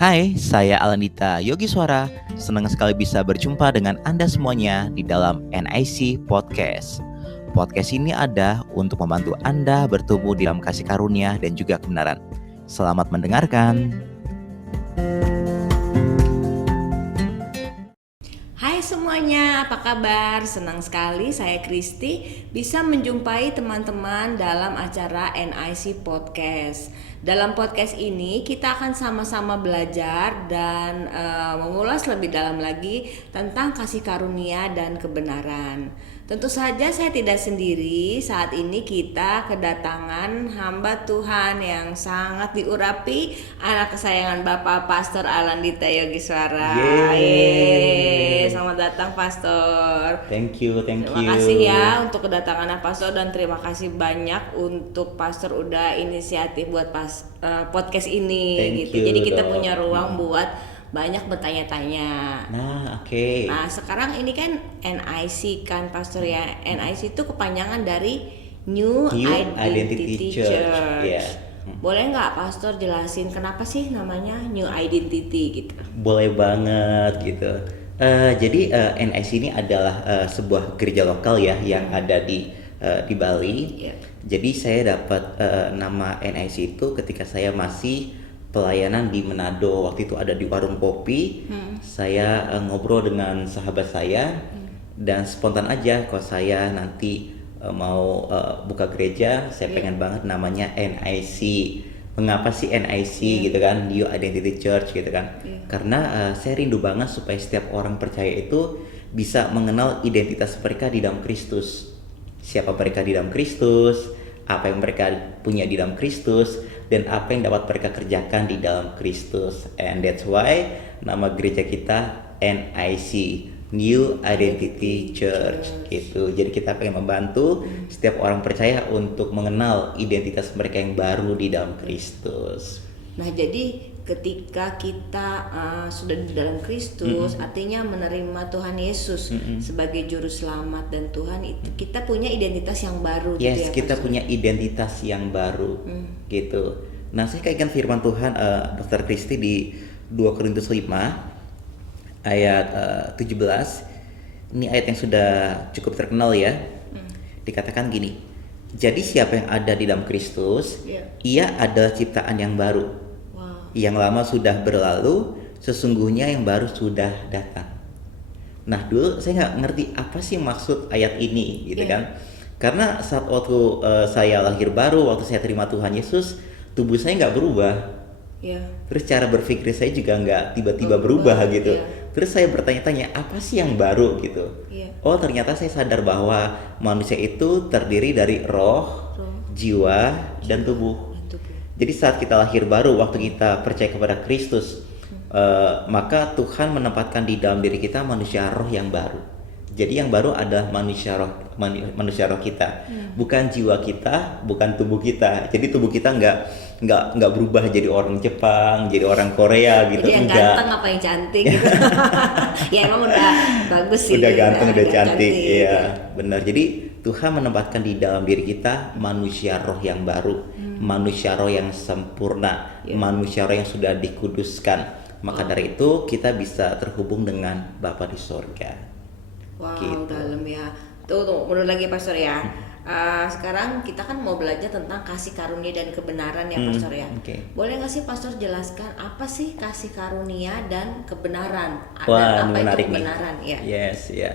Hai, saya Alandita Yogi Suara. Senang sekali bisa berjumpa dengan Anda semuanya di dalam NIC Podcast. Podcast ini ada untuk membantu Anda bertumbuh di dalam kasih karunia dan juga kebenaran. Selamat mendengarkan. Hai semuanya, apa kabar? Senang sekali saya Kristi bisa menjumpai teman-teman dalam acara NIC Podcast. Dalam podcast ini kita akan sama-sama belajar dan mengulas lebih dalam lagi tentang kasih karunia dan kebenaran. Tentu saja saya tidak sendiri. Saat ini kita kedatangan hamba Tuhan yang sangat diurapi, anak kesayangan Bapak Pastor Alandita Yogi Suara. Yeay. Selamat datang Pastor. Thank you. Terima kasih ya untuk kedatangan Pastor, dan terima kasih banyak untuk Pastor udah inisiatif buat podcast ini. Thank gitu. you, Jadi kita Dok. punya ruang buat banyak bertanya-tanya. Oke. Nah sekarang ini kan NIC kan Pastor ya. NIC itu kepanjangan dari New Identity Church. Yeah. Boleh nggak Pastor jelasin kenapa sih namanya New Identity gitu? Boleh banget gitu. Jadi NIC ini adalah sebuah gereja lokal ya yang ada di Bali. Yeah. Jadi saya dapat nama NIC itu ketika saya masih pelayanan di Manado. Waktu itu ada di warung kopi. Saya ngobrol dengan sahabat saya dan spontan aja kalau saya nanti mau buka gereja, saya pengen banget namanya NIC. Mengapa sih NIC gitu kan, New Identity Church gitu kan? Karena saya rindu banget supaya setiap orang percaya itu bisa mengenal identitas mereka di dalam Kristus. Siapa mereka di dalam Kristus, apa yang mereka punya di dalam Kristus, dan apa yang dapat mereka kerjakan di dalam Kristus. And that's why nama gereja kita NIC, New Identity Church gitu. Jadi kita pengen membantu setiap orang percaya untuk mengenal identitas mereka yang baru di dalam Kristus. Nah jadi ketika kita sudah di dalam Kristus, artinya menerima Tuhan Yesus sebagai juru selamat dan Tuhan, itu kita punya identitas yang baru. Yes, gitu ya, kita Pastor? punya identitas yang baru gitu. Nah, saya kaitkan firman Tuhan Dr. Kristi di 2 Korintus 5 ayat 17. Ini ayat yang sudah cukup terkenal ya. Dikatakan gini, jadi siapa yang ada di dalam Kristus, ia adalah ciptaan yang baru. Yang lama sudah berlalu, sesungguhnya yang baru sudah datang. Nah dulu saya nggak ngerti apa sih maksud ayat ini gitu kan. Karena saat waktu saya lahir baru, waktu saya terima Tuhan Yesus, tubuh saya nggak berubah. Terus cara berpikir saya juga nggak tiba-tiba berubah gitu. Terus saya bertanya-tanya apa sih yang baru gitu. Oh ternyata saya sadar bahwa manusia itu terdiri dari roh, jiwa, dan tubuh. Jadi saat kita lahir baru, waktu kita percaya kepada Kristus, maka Tuhan menempatkan di dalam diri kita manusia roh yang baru. Jadi yang baru adalah manusia roh kita, bukan jiwa kita, bukan tubuh kita. Jadi tubuh kita nggak berubah jadi orang Jepang, jadi orang Korea gitu. Jadi yang ganteng apa yang cantik gitu. Ya emang udah bagus sih. Udah ganteng, udah cantik. Iya, Iya, benar. Jadi Tuhan menempatkan di dalam diri kita manusia roh yang baru, manusia roh yang sempurna, manusia roh yang sudah dikuduskan. Maka dari itu kita bisa terhubung dengan Bapa di sorga. Wow, Gitu. dalam ya. Tuh, mundur lagi Pastor ya. Sekarang kita kan mau belajar tentang kasih karunia dan kebenaran ya Pastor ya. Oke. Boleh nggak sih Pastor jelaskan apa sih kasih karunia dan kebenaran? Wah, Dan apa ini itu menarik nih. kebenaran? Ya. Yes, ya.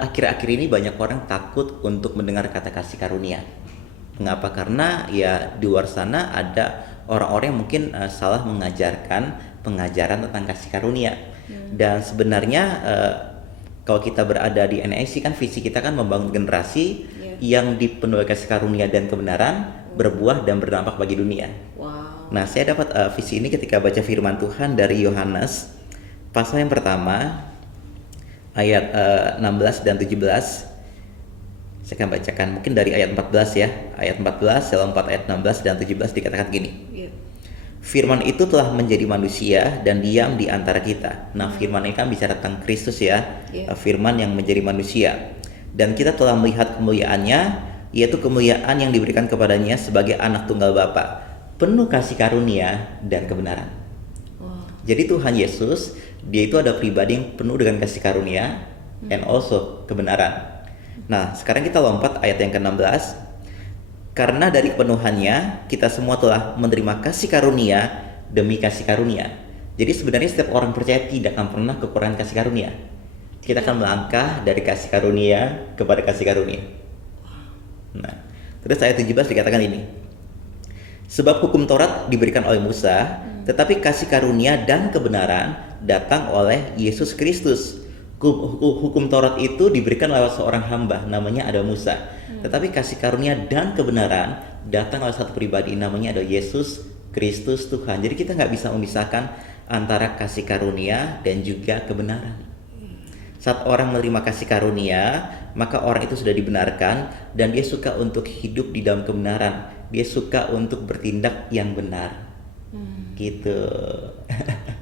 Akhir-akhir ini banyak orang takut untuk mendengar kata kasih karunia. Mengapa? Karena ya di luar sana ada orang-orang yang mungkin salah mengajarkan pengajaran tentang kasih karunia. Dan sebenarnya kalau kita berada di NIC kan visi kita kan membangun generasi yang dipenuhi kasih karunia dan kebenaran, berbuah dan berdampak bagi dunia. Wow. Nah, saya dapat visi ini ketika baca firman Tuhan dari Yohanes pasal yang pertama ayat 16 dan 17. Saya akan bacakan mungkin dari ayat 14 ya. Ayat 14, dalam 4 ayat 16 dan 17 dikatakan gini. Firman itu telah menjadi manusia dan diam di antara kita. Nah, firman ini kan bicara tentang Kristus ya. Firman yang menjadi manusia. Dan kita telah melihat kemuliaannya, yaitu kemuliaan yang diberikan kepadanya sebagai anak tunggal Bapa, penuh kasih karunia dan kebenaran. Jadi Tuhan Yesus, dia itu ada pribadi yang penuh dengan kasih karunia and also kebenaran. Nah, sekarang kita lompat ayat yang ke-16. Karena dari kepenuhannya kita semua telah menerima kasih karunia demi kasih karunia. Jadi sebenarnya setiap orang percaya tidak akan pernah kekurangan kasih karunia. Kita akan melangkah dari kasih karunia kepada kasih karunia. Nah, terus ayat 17 dikatakan ini. Sebab hukum Taurat diberikan oleh Musa, tetapi kasih karunia dan kebenaran datang oleh Yesus Kristus. Hukum Taurat itu diberikan lewat seorang hamba, namanya ada Musa. Tetapi kasih karunia dan kebenaran datang oleh satu pribadi, namanya ada Yesus Kristus Tuhan. Jadi kita nggak bisa memisahkan antara kasih karunia dan juga kebenaran. Saat orang menerima kasih karunia, maka orang itu sudah dibenarkan dan dia suka untuk hidup di dalam kebenaran. Dia suka untuk bertindak yang benar. Gitu.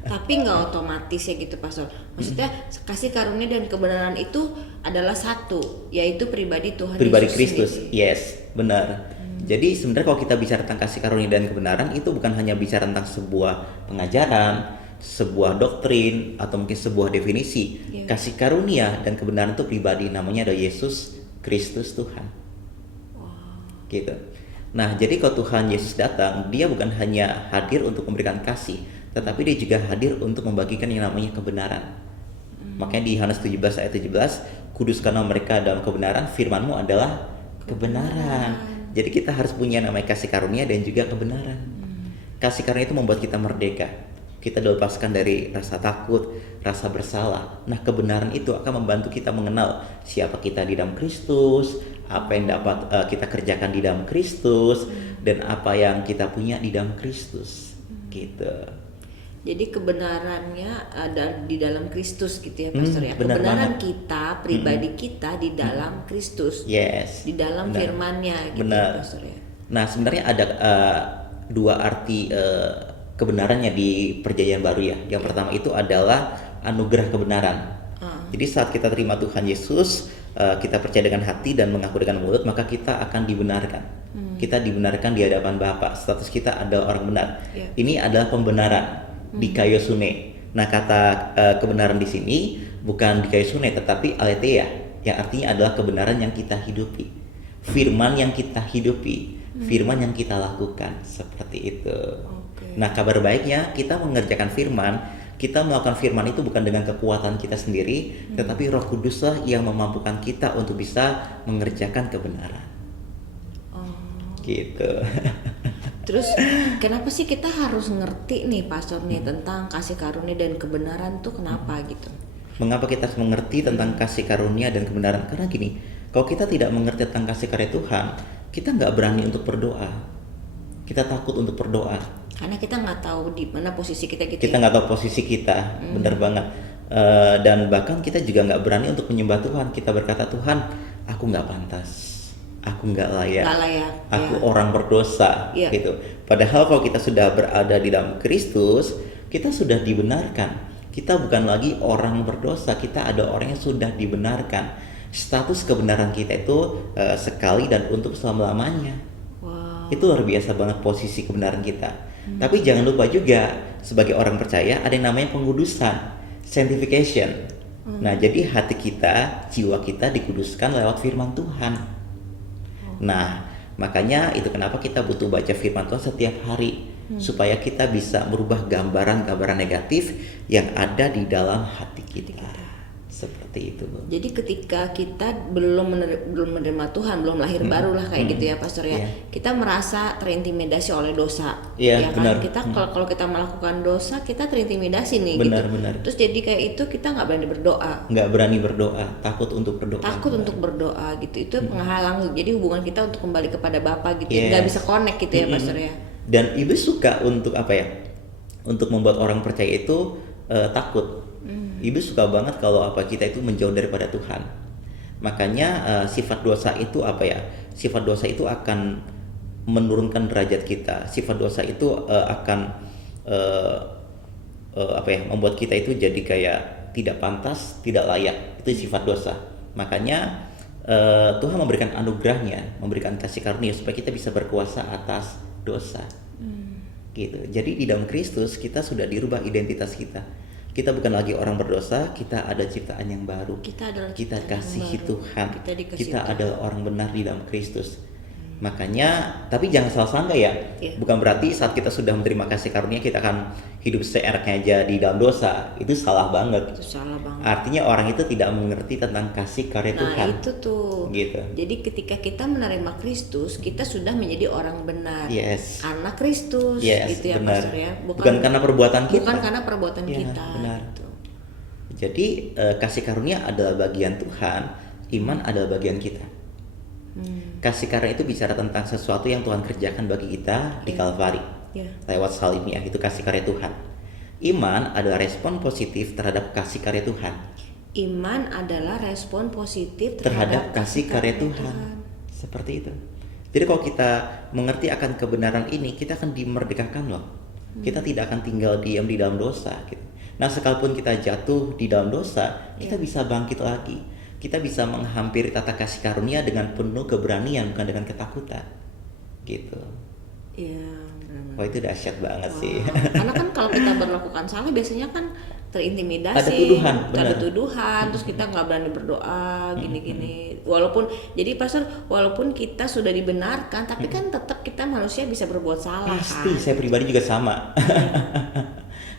Tapi nggak otomatis ya gitu Pastor. Maksudnya kasih karunia dan kebenaran itu adalah satu, yaitu pribadi Tuhan Pribadi Yesus Kristus. sendiri. Yes, benar. Jadi sebenarnya kalau kita bicara tentang kasih karunia dan kebenaran, itu bukan hanya bicara tentang sebuah pengajaran, sebuah doktrin, atau mungkin sebuah definisi. Kasih karunia dan kebenaran itu pribadi, namanya ada Yesus Kristus Tuhan. Gitu. Nah, jadi kalau Tuhan Yesus datang, dia bukan hanya hadir untuk memberikan kasih, tetapi dia juga hadir untuk membagikan yang namanya kebenaran. Makanya di Yohanes 17 ayat 17, kuduskanlah mereka dalam kebenaran, firman-Mu adalah kebenaran. Jadi kita harus punya namanya kasih karunia dan juga kebenaran. Kasih karunia itu membuat kita merdeka. Kita dilepaskan dari rasa takut, rasa bersalah. Nah, kebenaran itu akan membantu kita mengenal siapa kita di dalam Kristus, apa yang dapat kita kerjakan di dalam Kristus, dan apa yang kita punya di dalam Kristus. Gitu. Jadi kebenarannya ada di dalam Kristus gitu ya Pastor ya. Benar Kebenaran banget. kita, pribadi kita di dalam Kristus. Yes. Di dalam Benar. firman-Nya gitu Benar. ya Pastor ya. Nah, sebenarnya ada dua arti kebenarannya di Perjanjian Baru ya. Yang pertama itu adalah anugerah kebenaran. Jadi saat kita terima Tuhan Yesus, kita percaya dengan hati dan mengaku dengan mulut, maka kita akan dibenarkan. Kita dibenarkan di hadapan Bapa. Status kita adalah orang benar. Ini adalah pembenaran dikaiosune. Nah, kata kebenaran di sini bukan dikaiosune tetapi aletheia, yang artinya adalah kebenaran yang kita hidupi. Firman yang kita hidupi, firman yang kita lakukan, seperti itu. Nah, kabar baiknya kita mengerjakan firman, kita melakukan firman itu bukan dengan kekuatan kita sendiri, tetapi Roh Kuduslah yang memampukan kita untuk bisa mengerjakan kebenaran. Gitu. Terus kenapa sih kita harus ngerti nih Pastor nih tentang kasih karunia dan kebenaran tuh kenapa gitu? Mengapa kita harus mengerti tentang kasih karunia dan kebenaran? Karena gini, kalau kita tidak mengerti tentang kasih karunia Tuhan, kita nggak berani untuk berdoa. Kita takut untuk berdoa. Karena kita nggak tahu di mana posisi kita gitu. Kita nggak tahu posisi kita, benar banget. Dan bahkan kita juga nggak berani untuk menyembah Tuhan. Kita berkata, Tuhan, aku nggak pantas, aku nggak layak, aku orang berdosa, gitu. Padahal kalau kita sudah berada di dalam Kristus, kita sudah dibenarkan. Kita bukan lagi orang berdosa, kita ada orang yang sudah dibenarkan. Status kebenaran kita itu sekali dan untuk selama-lamanya. Itu luar biasa banget posisi kebenaran kita. Tapi jangan lupa juga sebagai orang percaya ada yang namanya pengudusan, sanctification. Nah, jadi hati kita, jiwa kita dikuduskan lewat firman Tuhan. Nah, makanya itu kenapa kita butuh baca firman Tuhan setiap hari, supaya kita bisa merubah gambaran-gambaran negatif yang ada di dalam hati kita. Seperti itu. Jadi ketika kita belum menerima Tuhan, belum lahir baru lah kayak gitu ya Pastor ya. Kita merasa terintimidasi oleh dosa. Ya benar. kan? Kita kalau kita melakukan dosa, kita terintimidasi nih benar, gitu. Benar. Terus jadi kayak itu kita nggak berani berdoa. Nggak berani berdoa, takut untuk berdoa. Takut untuk berdoa gitu. Itu penghalang. Jadi hubungan kita untuk kembali kepada Bapa gitu. Nggak bisa connect gitu ya Pastor ya. Dan iblis suka untuk apa ya? Untuk membuat orang percaya itu takut. Iblis suka banget kalau kita itu menjauh daripada Tuhan. Makanya sifat dosa itu sifat dosa itu akan menurunkan derajat kita. Sifat dosa itu akan membuat kita itu jadi kayak tidak pantas, tidak layak. Itu sifat dosa. Makanya Tuhan memberikan anugerahnya, memberikan kasih karunia supaya kita bisa berkuasa atas dosa. gitu. Jadi di dalam Kristus kita sudah dirubah identitas kita. Kita bukan lagi orang berdosa, kita ada ciptaan yang baru. Kita adalah Kita ciptaan yang kasihi baru. Tuhan. Kita dikasihi Kita Tuhan. adalah orang benar di dalam Kristus. Makanya, tapi jangan salah sangka ya. Iya. Bukan berarti saat kita sudah menerima kasih karunia kita akan hidup seenaknya aja di dalam dosa. Itu salah banget. Itu salah banget. Artinya orang itu tidak mengerti tentang kasih karunia Nah Tuhan. itu tuh. Gitu. Jadi ketika kita menerima Kristus, kita sudah menjadi orang benar. Yes. Anak Kristus, Yes, gitu ya benar. Pastor ya. Bukan karena perbuatan kita. Bukan karena perbuatan Ya, kita. benar. Gitu. Jadi kasih karunia adalah bagian Tuhan, iman adalah bagian kita. Kasih karunia itu bicara tentang sesuatu yang Tuhan kerjakan bagi kita di Kalvari. Ya. Lewat salibnya, itu kasih karya Tuhan. Iman adalah respon positif terhadap kasih karya Tuhan. Iman adalah respon positif Terhadap kasih karya Tuhan. Seperti itu. Jadi kalau kita mengerti akan kebenaran ini, kita akan dimerdekakan loh. Kita tidak akan tinggal diam di dalam dosa gitu. Nah, sekalipun kita jatuh di dalam dosa, kita bisa bangkit lagi. Kita bisa menghampiri tata kasih karunia dengan penuh keberanian, bukan dengan ketakutan. Gitu. Iya, benar. Wah, itu dahsyat banget sih. Karena kan kalau kita melakukan salah biasanya kan terintimidasi, Ada tuduhan, ada benar. tuduhan, terus kita nggak berani berdoa, gini-gini. Walaupun jadi pastor, walaupun kita sudah dibenarkan, tapi kan tetap kita manusia bisa berbuat salah. Pasti, kan? saya pribadi juga sama.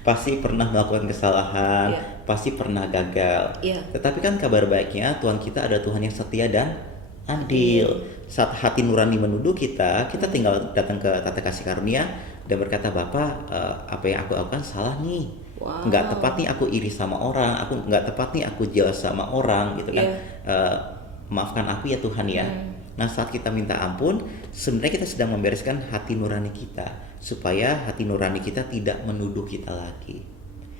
Pasti pernah melakukan kesalahan, Iya. pasti pernah gagal. Iya. Tetapi kan kabar baiknya Tuhan kita ada Tuhan yang setia dan adil. Saat hati nurani menuduh kita tinggal datang ke tata kasih karunia dan berkata, Bapak, apa yang aku lakukan salah nih. Wow. Nggak tepat nih aku iri sama orang, aku nggak tepat nih aku jelas sama orang gitu kan. Maafkan aku ya Tuhan ya. Nah, saat kita minta ampun, sebenarnya kita sedang membereskan hati nurani kita supaya hati nurani kita tidak menuduh kita lagi.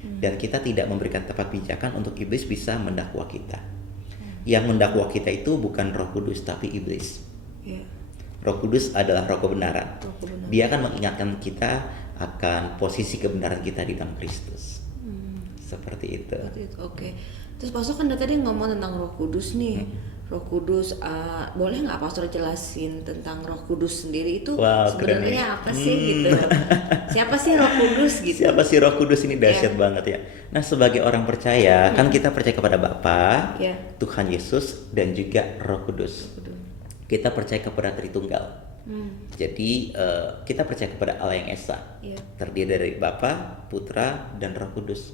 Dan kita tidak memberikan tempat pijakan untuk iblis bisa mendakwa kita. Yang mendakwa kita itu bukan Roh Kudus tapi iblis. Iya. Roh Kudus adalah roh kebenaran. Roh kebenaran. Dia akan mengingatkan kita akan posisi kebenaran kita di dalam Kristus. Seperti itu. Oke. Terus pastor kan tadi ngomong tentang Roh Kudus nih. Roh Kudus, boleh nggak pastor jelasin tentang Roh Kudus sendiri itu Wow, keren sebenarnya ya. apa sih gitu? Siapa sih Roh Kudus gitu? Siapa sih Roh Kudus ini dahsyat banget ya. Nah, sebagai orang percaya kan kita percaya kepada Bapa, Iya. Tuhan Yesus dan juga Roh Kudus. Kita percaya kepada Tritunggal. Jadi kita percaya kepada Allah yang Esa. Iya. Terdiri dari Bapa, Putra dan Roh Kudus.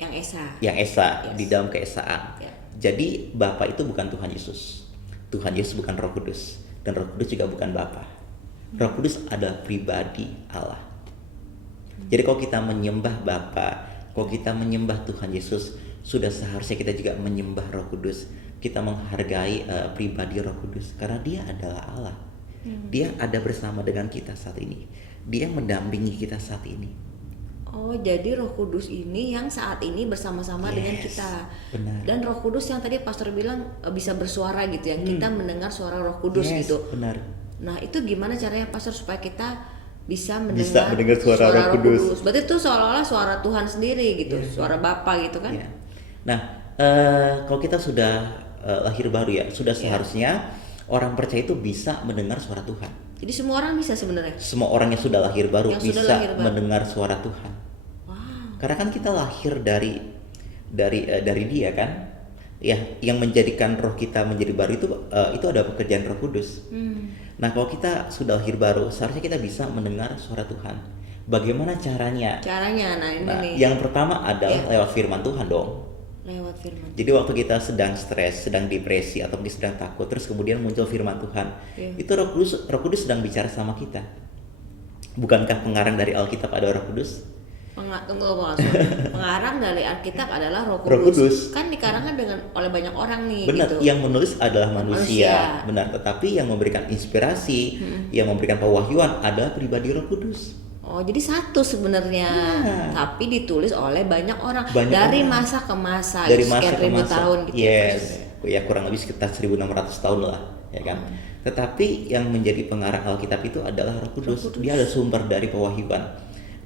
Yang Esa. Yang Esa Yes. di dalam keesaan. Ya. Jadi Bapa itu bukan Tuhan Yesus. Tuhan Yesus bukan Roh Kudus dan Roh Kudus juga bukan Bapa. Roh Kudus adalah pribadi Allah. Jadi kalau kita menyembah Bapa, kalau kita menyembah Tuhan Yesus, sudah seharusnya kita juga menyembah Roh Kudus. Kita menghargai pribadi Roh Kudus karena Dia adalah Allah. Dia ada bersama dengan kita saat ini. Dia mendampingi kita saat ini. Oh, jadi Roh Kudus ini yang saat ini bersama-sama dengan Yes, kita. benar. Dan Roh Kudus yang tadi pastor bilang bisa bersuara gitu, yang kita mendengar suara Roh Kudus Yes, gitu. benar. Nah, itu gimana caranya pastor supaya kita bisa Bisa mendengar, mendengar suara Roh Kudus. Berarti itu seolah-olah suara Tuhan sendiri gitu, suara Bapa gitu kan? Ya. Nah, kalau kita sudah lahir baru ya, sudah seharusnya orang percaya itu bisa mendengar suara Tuhan. Jadi semua orang bisa sebenarnya. Semua orang yang sudah lahir baru Yang sudah bisa lahir baru. mendengar suara Tuhan. Wow. Karena kan kita lahir dari Dia kan, ya, yang menjadikan roh kita menjadi baru itu ada pekerjaan Roh Kudus. Nah, kalau kita sudah lahir baru, seharusnya kita bisa mendengar suara Tuhan. Bagaimana caranya? Caranya, nah ini Nah, nih yang pertama adalah lewat firman Tuhan dong. lewat firman. Jadi waktu kita sedang stres, sedang depresi, atau mungkin sedang takut, terus kemudian muncul firman Tuhan, itu Roh Kudus sedang bicara sama kita. Bukankah pengarang dari Alkitab ada Roh Kudus? Pengarang dari Alkitab adalah Roh Roh Kudus. Kan dikarangkan oleh banyak orang nih. Benar, gitu. yang menulis adalah manusia. Manusia. Benar, tetapi yang memberikan inspirasi, yang memberikan pewahyuan adalah pribadi Roh Kudus. Oh, jadi satu sebenarnya, tapi ditulis oleh banyak orang Banyak dari orang. masa ke masa, Dari sekian masa ke ribu masa. tahun gitu. Yes, ya kurang lebih sekitar 1600 tahun lah, ya kan. Tetapi yang menjadi pengarang Alkitab itu adalah Roh Kudus. Dia ada sumber dari pewahyuan.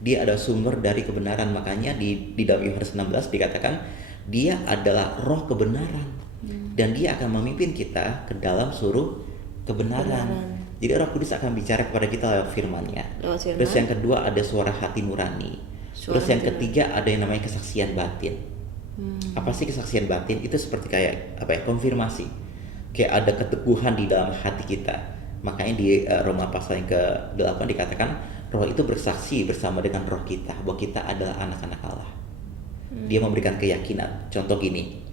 Dia ada sumber dari kebenaran. Makanya di dalam Yohanes 16 dikatakan dia adalah Roh kebenaran. Dan dia akan memimpin kita ke dalam suruh kebenaran. Jadi Roh Kudus akan bicara kepada kita lewat firman-Nya. Lewat firman. Terus yang kedua ada suara hati nurani. Suara Terus yang hati ketiga ada yang namanya kesaksian batin. Apa sih kesaksian batin? Itu seperti kayak konfirmasi. Kayak ada keteguhan di dalam hati kita. Makanya di Roma pasal yang ke-8 dikatakan Roh itu bersaksi bersama dengan roh kita bahwa kita adalah anak-anak Allah. Dia memberikan keyakinan. Contoh gini,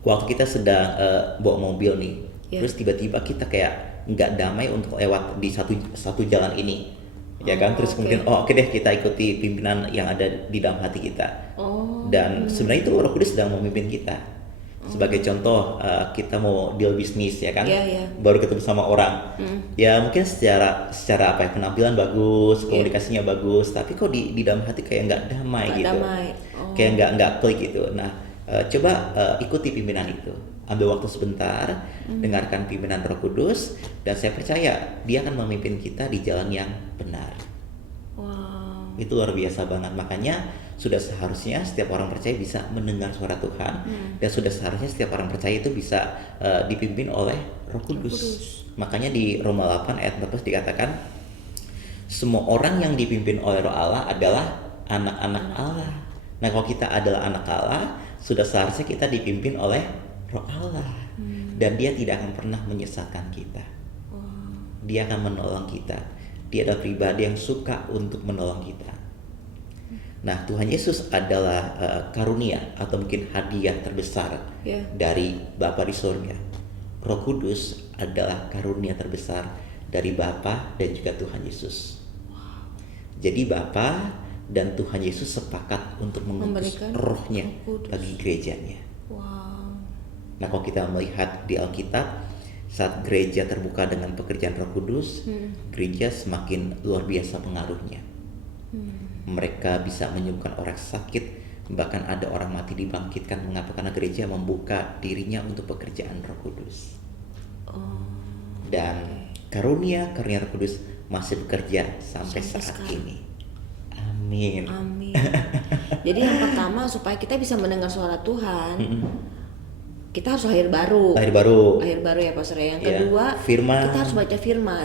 waktu kita sedang bawa mobil nih, terus tiba-tiba kita kayak nggak damai untuk lewat di satu jalan ini, ya kan? Terus kemudian oke deh, kita ikuti pimpinan yang ada di dalam hati kita. Dan sebenarnya itu Roh Kudus sedang memimpin kita. Sebagai contoh, kita mau deal bisnis, ya kan? Baru ketemu sama orang, ya mungkin secara penampilan bagus, komunikasinya bagus, tapi kok di dalam hati kayak nggak damai gitu, kayak nggak klik gitu. Nah, coba ikuti pimpinan itu, ambil waktu sebentar, dengarkan pimpinan Roh Kudus, dan saya percaya Dia akan memimpin kita di jalan yang benar. Itu luar biasa banget. Makanya sudah seharusnya setiap orang percaya bisa mendengar suara Tuhan, dan sudah seharusnya setiap orang percaya itu bisa dipimpin oleh Roh Kudus. Makanya di Roma 8 ayat 14 dikatakan semua orang yang dipimpin oleh Roh Allah adalah anak-anak Allah. Nah, kalau kita adalah anak Allah, sudah seharusnya kita dipimpin oleh Roh Allah, dan Dia tidak akan pernah menyesatkan kita. Dia akan menolong kita. Dia adalah pribadi yang suka untuk menolong kita. Nah, Tuhan Yesus adalah karunia atau mungkin hadiah terbesar dari Bapa di surga. Roh Kudus adalah karunia terbesar dari Bapa dan juga Tuhan Yesus. Jadi Bapa dan Tuhan Yesus sepakat untuk mengutus rohnya bagi gerejanya. Nah, kalau kita melihat di Alkitab, saat gereja terbuka dengan pekerjaan Roh Kudus, gereja semakin luar biasa pengaruhnya. Mereka bisa menyembuhkan orang sakit, bahkan ada orang mati dibangkitkan. Mengapa? Karena gereja membuka dirinya untuk pekerjaan Roh Kudus. Dan karunia Roh Kudus masih bekerja sampai saat sekarang ini. Amin. Jadi yang pertama, supaya kita bisa mendengar suara Tuhan, kita harus lahir baru. Lahir baru ya Pastor. Yang kedua, firman. Kita harus baca firman.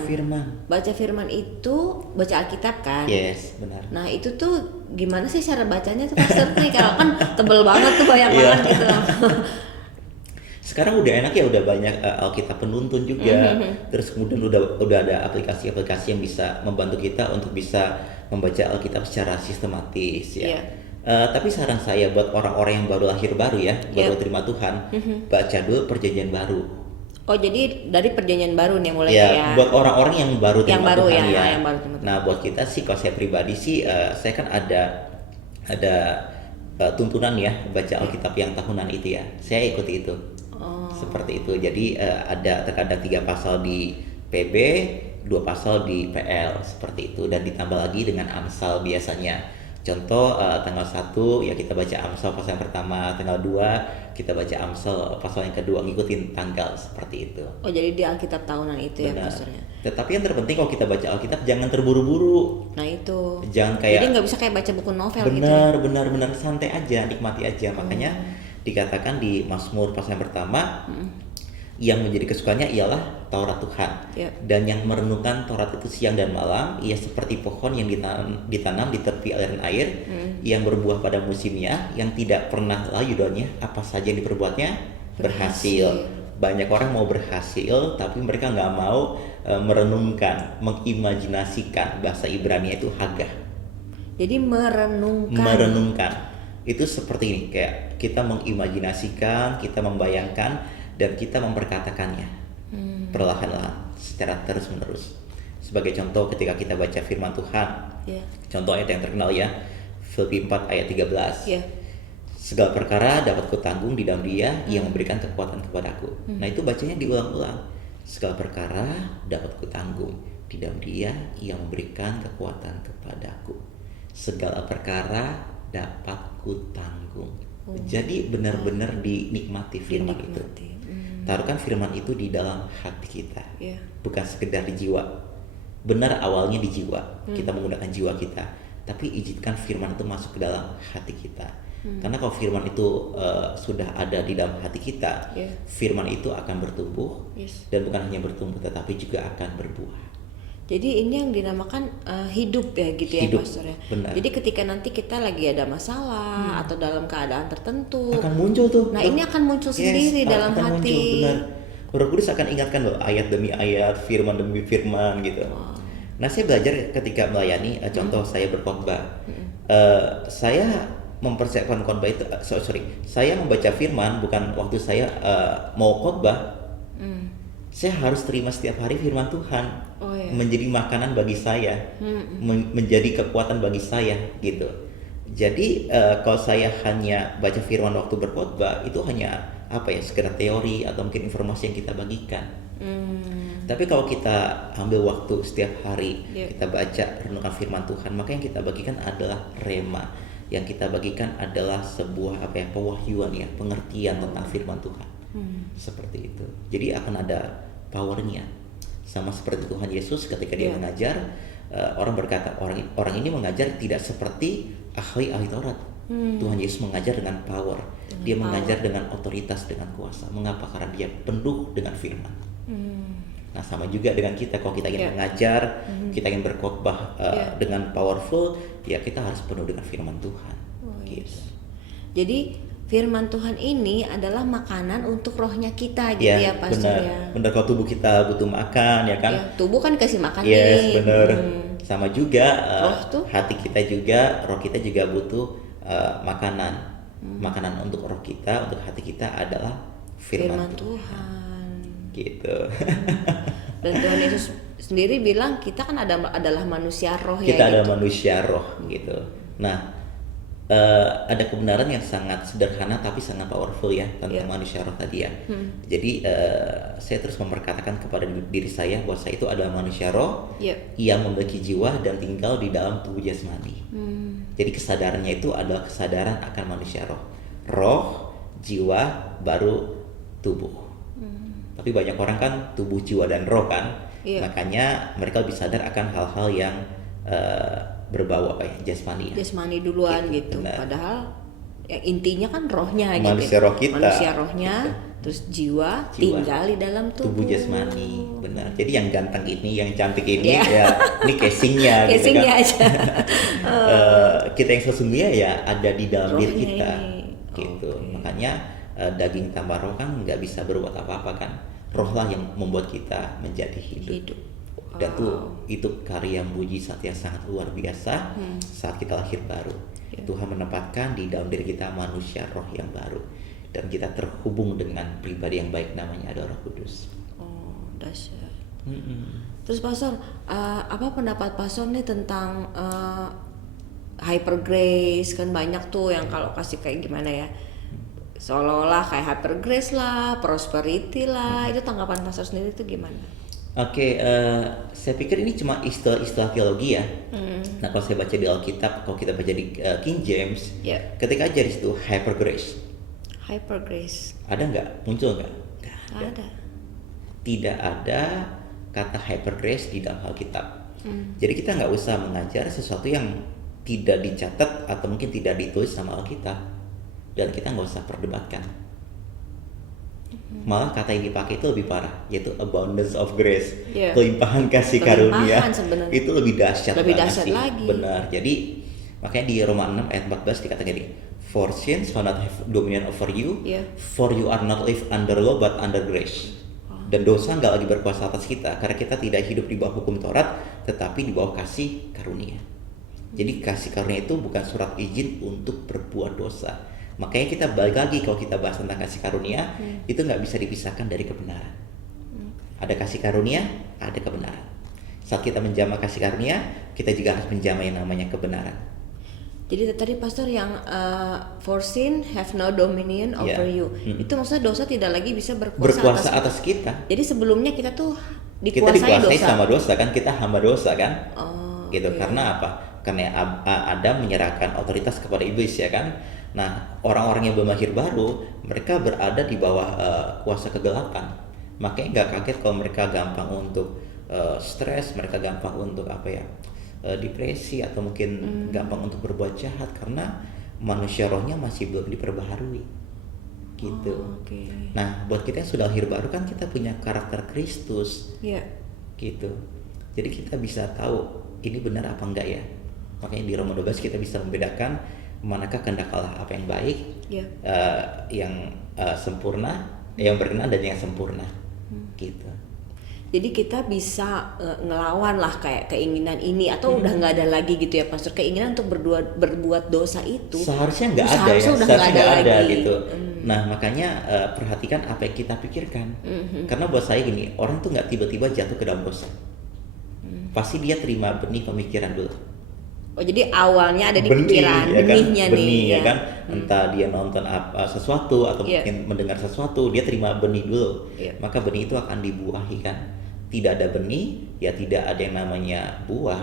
Baca firman itu baca Alkitab kan? Yes, benar. Nah, itu tuh gimana sih cara bacanya tuh Pastor nih? Kalau kan tebel banget tuh, banyak banget gitu. Sekarang udah enak ya, udah banyak Alkitab penuntun juga. Terus kemudian udah ada aplikasi-aplikasi yang bisa membantu kita untuk bisa membaca Alkitab secara sistematis ya. Tapi saran saya buat orang-orang yang baru lahir baru ya, baru terima Tuhan, baca dulu Perjanjian Baru. Oh, jadi dari Perjanjian Baru nih mulai ya? Buat orang-orang yang baru terima Tuhan ya. Yang baru terima Tuhan. Nah, buat kita sih, kalau saya pribadi sih, saya kan ada tuntunan ya, baca Alkitab yang tahunan itu ya. Saya ikuti itu. Seperti itu. Jadi ada terkadang 3 pasal di PB, 2 pasal di PL, seperti itu, dan ditambah lagi dengan Amsal biasanya. Contoh tanggal 1 ya kita baca Amsal pasal yang pertama, tanggal 2 kita baca Amsal pasal yang kedua, ngikutin tanggal seperti itu. Oh, jadi di Alkitab tahunan itu. Benar. Ya Pastornya. Tetapi yang terpenting kalau kita baca Alkitab jangan terburu-buru. Nah, itu. Jangan kayak. Jadi nggak bisa kayak baca buku novel gitu. Benar, santai aja, nikmati aja. Makanya dikatakan di Mazmur pasal yang pertama, yang menjadi kesukaannya ialah Taurat Tuhan. Dan yang merenungkan Taurat itu siang dan malam, ia seperti pohon yang ditanam di tepi aliran air, yang berbuah pada musimnya, yang tidak pernah layu daunnya, apa saja yang diperbuatnya berhasil. Banyak orang mau berhasil, tapi mereka nggak mau merenungkan, mengimajinasikan. Bahasa Ibrani itu hagah. Jadi merenungkan. Itu seperti ini, kayak kita mengimajinasikan, kita membayangkan, dan kita memperkatakannya perlahan-lahan secara terus-menerus. Sebagai contoh, ketika kita baca firman Tuhan, contoh ayat yang terkenal ya, Filipi 4 ayat 13, segala perkara dapat kutanggung di dalam Dia yang memberikan kekuatan kepadaku. Nah, itu bacanya diulang-ulang. Segala perkara dapat kutanggung di dalam Dia yang memberikan kekuatan kepadaku. Segala perkara dapat kutanggung. Jadi benar-benar dinikmati firman itu. Taruhkan firman itu di dalam hati kita, bukan sekedar di jiwa. Benar awalnya di jiwa, kita menggunakan jiwa kita, tapi izinkan firman itu masuk ke dalam hati kita. Karena kalau firman itu sudah ada di dalam hati kita, firman itu akan bertumbuh, dan bukan hanya bertumbuh tetapi juga akan berbuah. Jadi ini yang dinamakan hidup ya gitu Hidup, ya Pastor ya. benar. Jadi ketika nanti kita lagi ada masalah atau dalam keadaan tertentu, Akan muncul tuh. nah ini akan muncul sendiri dalam akan hati. Muncul, benar. Roh Kudus akan ingatkan loh, ayat demi ayat, firman demi firman gitu. Nah, saya belajar ketika melayani, contoh saya berkhotbah. Saya mempersiapkan khotbah itu, saya membaca firman bukan waktu saya mau khotbah. Saya harus terima setiap hari firman Tuhan, menjadi makanan bagi saya, menjadi kekuatan bagi saya gitu. Jadi kalau saya hanya baca firman waktu berkhotbah, itu hanya sekedar teori atau mungkin informasi yang kita bagikan. Tapi kalau kita ambil waktu setiap hari, kita baca renungan firman Tuhan, maka yang kita bagikan adalah rema. Yang kita bagikan adalah sebuah pewahyuan ya, pengertian tentang firman Tuhan. Seperti itu. Jadi akan ada powernya. Sama seperti Tuhan Yesus ketika dia mengajar, orang berkata orang ini mengajar tidak seperti ahli Taurat. Tuhan Yesus mengajar dengan power. Dia mengajar dengan otoritas, dengan kuasa. Mengapa? Karena dia penuh dengan firman. Nah, sama juga dengan kita, kalau kita ingin mengajar, kita ingin berkhotbah dengan powerful, ya kita harus penuh dengan firman Tuhan. Gitu. Jadi firman Tuhan ini adalah makanan untuk rohnya kita gitu ya Pastor ya. Benar, kalau tubuh kita butuh makan ya kan. Tubuh kan kasih makan nih. Benar. Sama juga hati kita juga, roh kita juga butuh makanan. Makanan untuk roh kita, untuk hati kita adalah firman Tuhan. Gitu. Dan Tuhan Yesus sendiri bilang kita kan adalah manusia roh kita ya. Kita ada manusia roh gitu. Nah, ada kebenaran yang sangat sederhana tapi sangat powerful ya tentang manusia roh tadi ya. Jadi saya terus memperkatakan kepada diri saya bahwa saya itu adalah manusia roh yang memiliki jiwa dan tinggal di dalam tubuh jasmani. Jadi kesadarannya itu adalah kesadaran akan manusia roh. Roh, jiwa, baru tubuh. Tapi banyak orang kan tubuh, jiwa, dan roh kan. Makanya mereka lebih sadar akan hal-hal yang berbau jasmani ya. Jasmani duluan gitu. Padahal ya, intinya kan rohnya manusia gitu. Roh kita. Manusia rohnya gitu. Terus jiwa tinggal di dalam tubuh jasmani. Benar. Jadi yang ganteng ini, yang cantik ini ya ini casingnya gitu kan. Aja. Kita yang sesungguhnya ya ada di dalam diri kita gitu. Makanya daging tambah roh kan nggak bisa berbuat apa-apa kan. Rohlah yang membuat kita menjadi hidup. Dan itu karya mujizat yang sangat luar biasa saat kita lahir baru. Tuhan menempatkan di dalam diri kita manusia roh yang baru, dan kita terhubung dengan pribadi yang baik, namanya ada Roh Kudus. Dahsyat. Terus Pastor, apa pendapat Pastor nih tentang hyper grace? Kan banyak tuh yang kalau kasih kayak gimana ya, seolah-olah kayak hyper grace lah, prosperity lah. Itu tanggapan Pastor sendiri itu gimana? Oke, saya pikir ini cuma istilah teologi ya. Nah, kalau saya baca di Alkitab, kalau kita baca di King James, ketika aja di situ hyper grace. Hyper grace. Ada nggak? Muncul nggak? Nggak ada. Tidak ada kata hyper grace di dalam Alkitab. Jadi kita nggak usah mengajar sesuatu yang tidak dicatat atau mungkin tidak ditulis sama Alkitab, dan kita nggak usah perdebatkan. Malah kata yang dipakai itu lebih parah, yaitu abundance of grace, kelimpahan kasih karunia. Itu lebih dahsyat lagi. Benar. Jadi makanya di Roma 6 ayat 14 dikatakan gini, for sins shall not have dominion over you, for you are not live under law but under grace. Dan dosa nggak lagi berkuasa atas kita, karena kita tidak hidup di bawah hukum Taurat, tetapi di bawah kasih karunia. Jadi kasih karunia itu bukan surat izin untuk berbuat dosa. Makanya kita balik lagi, kalau kita bahas tentang kasih karunia, itu nggak bisa dipisahkan dari kebenaran. Ada kasih karunia, ada kebenaran. Saat kita menjamah kasih karunia, kita juga harus menjamah yang namanya kebenaran. Jadi tadi Pastor yang for sin have no dominion over you, itu maksudnya dosa tidak lagi bisa berkuasa atas kita. Jadi sebelumnya kita tuh dikuasai sama dosa kan, kita hamba dosa kan, gitu. Karena apa? Karena Adam menyerahkan otoritas kepada iblis ya kan. Nah, orang-orang yang belum lahir baru, mereka berada di bawah kuasa kegelapan. Makanya nggak kaget kalau mereka gampang untuk stres, mereka gampang untuk depresi, atau mungkin gampang untuk berbuat jahat, karena manusia rohnya masih belum diperbaharui gitu. Oke. Nah, buat kita yang sudah lahir baru kan kita punya karakter Kristus Ya. gitu. Jadi kita bisa tahu ini benar apa enggak ya. Makanya di Roma 12 kita bisa membedakan manakah kehendak Allah, apa yang baik, Ya. yang sempurna, yang berkenan dan yang sempurna gitu. Jadi kita bisa ngelawan lah kayak keinginan ini atau udah nggak ada lagi gitu ya Pastor, keinginan untuk berbuat dosa itu Seharusnya nggak ada ya, seharusnya udah nggak seharusnya nggak ada lagi. gitu. Nah makanya perhatikan apa yang kita pikirkan. Karena buat saya gini, orang tuh nggak tiba-tiba jatuh ke dalam dosa. Pasti dia terima benih pemikiran dulu. Oh jadi awalnya ada di Benih, pikiran, ya kan? benihnya nih Benih, ya ya. kan? Entah dia nonton sesuatu atau Iya. mungkin mendengar sesuatu, dia terima benih dulu. Iya. Maka benih itu akan dibuahi kan. Tidak ada benih, ya tidak ada yang namanya buah.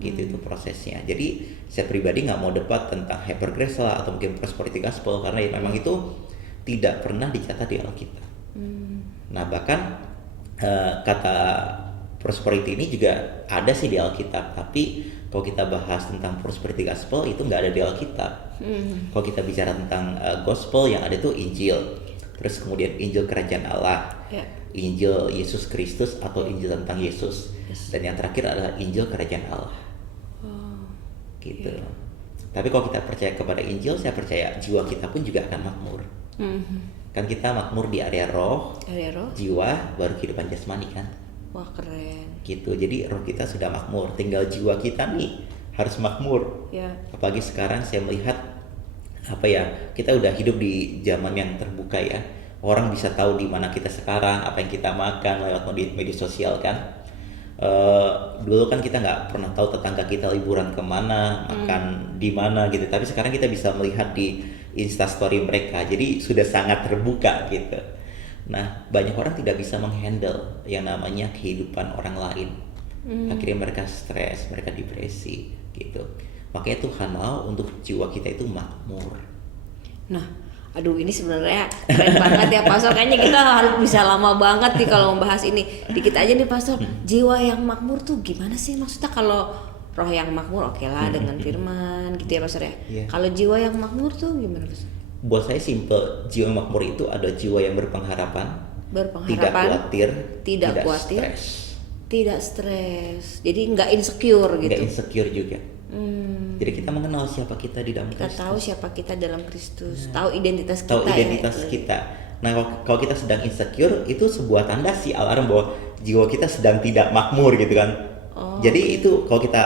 Gitu itu prosesnya. Jadi saya pribadi nggak mau debat tentang hypergrace lah atau mungkin prosperity gospel karena ya memang itu tidak pernah dicatat di Alkitab. Nah bahkan kata prosperity ini juga ada sih di Alkitab, tapi kalau kita bahas tentang prosperity gospel itu nggak ada di Alkitab. Kalau kita bicara tentang gospel yang ada itu Injil, terus kemudian Injil Kerajaan Allah, Ya. Injil Yesus Kristus atau Injil tentang Yesus, dan yang terakhir adalah Injil Kerajaan Allah. Gitu. Tapi kalau kita percaya kepada Injil, saya percaya jiwa kita pun juga akan makmur. Kan kita makmur di area roh, Area roh. jiwa, baru kehidupan jasmani kan. Wah keren. Gitu. Jadi roh kita sudah makmur, tinggal jiwa kita nih harus makmur. Ya. Apalagi sekarang saya melihat kita udah hidup di zaman yang terbuka ya. Orang bisa tahu di mana kita sekarang, apa yang kita makan lewat media sosial kan. Dulu kan kita nggak pernah tahu tetangga kita liburan kemana, makan di mana gitu. Tapi sekarang kita bisa melihat di Instastory mereka. Jadi sudah sangat terbuka gitu. Nah, banyak orang tidak bisa menghandle yang namanya kehidupan orang lain. Akhirnya mereka stres, mereka depresi gitu. Makanya Tuhan mau untuk jiwa kita itu makmur. Nah, aduh ini sebenarnya keren banget ya Pastor. Kayaknya kita harus bisa lama banget nih kalau membahas ini. Dikit aja nih Pastor, jiwa yang makmur tuh gimana sih? Maksudnya kalau roh yang makmur oke lah dengan firman gitu ya Pastor ya. Iya. Kalau jiwa yang makmur tuh gimana Pastor? Buat saya simple, jiwa yang makmur itu ada jiwa yang berpengharapan, tidak khawatir, tidak khawatir, stres, tidak stres. Jadi nggak insecure gitu. nggak insecure juga. Jadi kita mengenal siapa kita di dalam Kita Kristus. tahu siapa kita dalam Kristus, tahu identitas kita. Tahu identitas kita. Nah, kalau kita sedang insecure, itu sebuah tanda sih alarm bahwa jiwa kita sedang tidak makmur gitu kan. Jadi itu kalau kita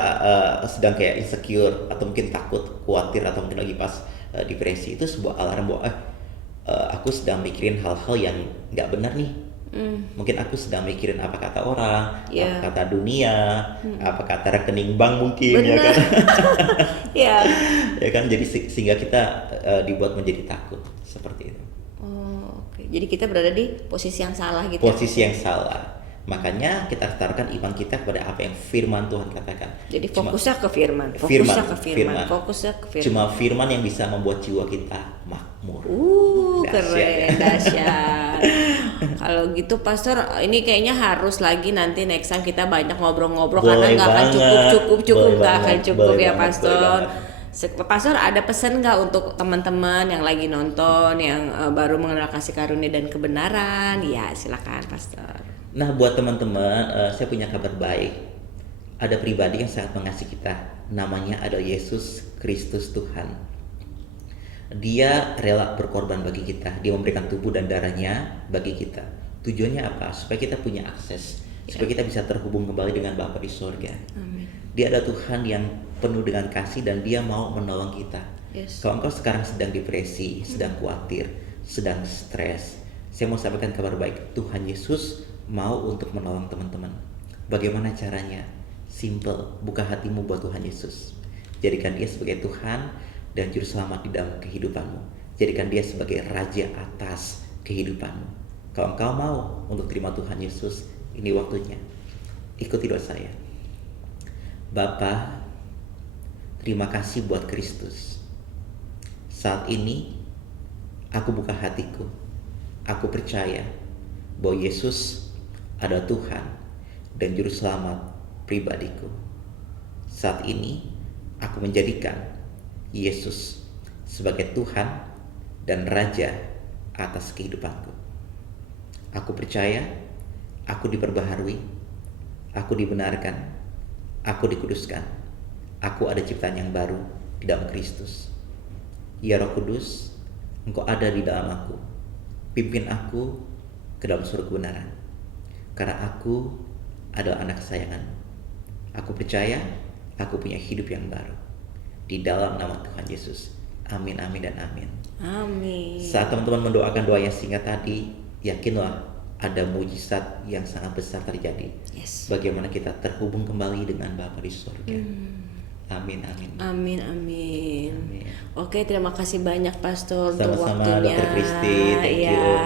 sedang kayak insecure atau mungkin takut, khawatir atau mungkin lagi pas depresi, itu sebuah alarm bahwa aku sedang mikirin hal-hal yang nggak benar nih. Mungkin aku sedang mikirin apa kata orang, Yeah. apa kata dunia, apa kata rekening bank mungkin ya Benar. kan. Ya. Ya kan, jadi sehingga kita dibuat menjadi takut seperti itu. Oh, oke. Jadi kita berada di posisi yang salah gitu. Posisi yang salah. Makanya kita taruhkan iman kita kepada apa yang firman Tuhan katakan. Jadi Cuma fokusnya ke firman, firman. fokusnya ke firman. Cuma firman yang bisa membuat jiwa kita makmur. Dahsyat Keren, ya. dahsyat. Kalau gitu Pastor, ini kayaknya harus lagi nanti next time kita banyak ngobrol-ngobrol karena Boleh nggak akan banget, cukup, boleh nggak akan banget, cukup boleh ya banget, Pastor. boleh Pastor ada pesan nggak untuk teman-teman yang lagi nonton, yang baru mengenal kasih karunia dan kebenaran? Ya silakan Pastor. Nah, buat teman-teman, saya punya kabar baik. Ada pribadi yang sangat mengasihi kita. Namanya adalah Yesus Kristus Tuhan. Dia rela berkorban bagi kita. Dia memberikan tubuh dan darahnya bagi kita. Tujuannya apa? Supaya kita punya akses, supaya kita bisa terhubung kembali dengan Bapa di surga. Amin. Dia adalah Tuhan yang penuh dengan kasih dan dia mau menolong kita. Yes. Kalau engkau sekarang sedang depresi, sedang khawatir, sedang stres, saya mau sampaikan kabar baik. Tuhan Yesus mau untuk menolong teman-teman. Bagaimana caranya? Simple, buka hatimu buat Tuhan Yesus. Jadikan dia sebagai Tuhan dan Juru Selamat di dalam kehidupanmu. Jadikan dia sebagai Raja atas kehidupanmu. Kalau engkau mau untuk terima Tuhan Yesus, ini waktunya. Ikuti doa saya. Bapa, terima kasih buat Kristus. Saat ini, aku buka hatiku. Aku percaya bahwa Yesus adalah Tuhan dan Juru Selamat pribadiku. Saat ini, aku menjadikan Yesus sebagai Tuhan dan Raja atas kehidupanku. Aku percaya, aku diperbaharui, aku dibenarkan, aku dikuduskan, aku ada ciptaan yang baru di dalam Kristus. Ya Roh Kudus, Engkau ada di dalam aku. Pimpin aku ke dalam surga kebenaran, karena aku adalah anak kesayangan. Aku percaya aku punya hidup yang baru. Di dalam nama Tuhan Yesus. Amin, amin, dan amin. Amin. Saat teman-teman mendoakan doa yang singkat tadi, yakinlah ada mujizat yang sangat besar terjadi. Yes. Bagaimana kita terhubung kembali dengan Bapa di surga. Amin, amin. Amin, amin. Amin. Oke, terima kasih banyak Pastor untuk Sama-sama, waktunya. Dr. Kristi. Thank Iya. you.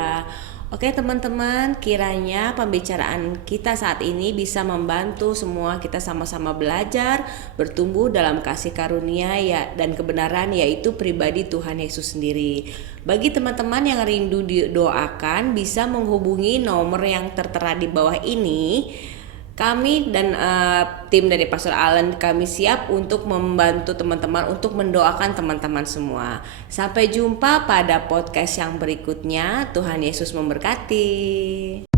Oke teman-teman, kiranya pembicaraan kita saat ini bisa membantu semua kita sama-sama belajar, bertumbuh dalam kasih karunia ya dan kebenaran, yaitu pribadi Tuhan Yesus sendiri. Bagi teman-teman yang rindu didoakan, bisa menghubungi nomor yang tertera di bawah ini. Kami dan tim dari Pastor Allen, kami siap untuk membantu teman-teman untuk mendoakan teman-teman semua. Sampai jumpa pada podcast yang berikutnya. Tuhan Yesus memberkati.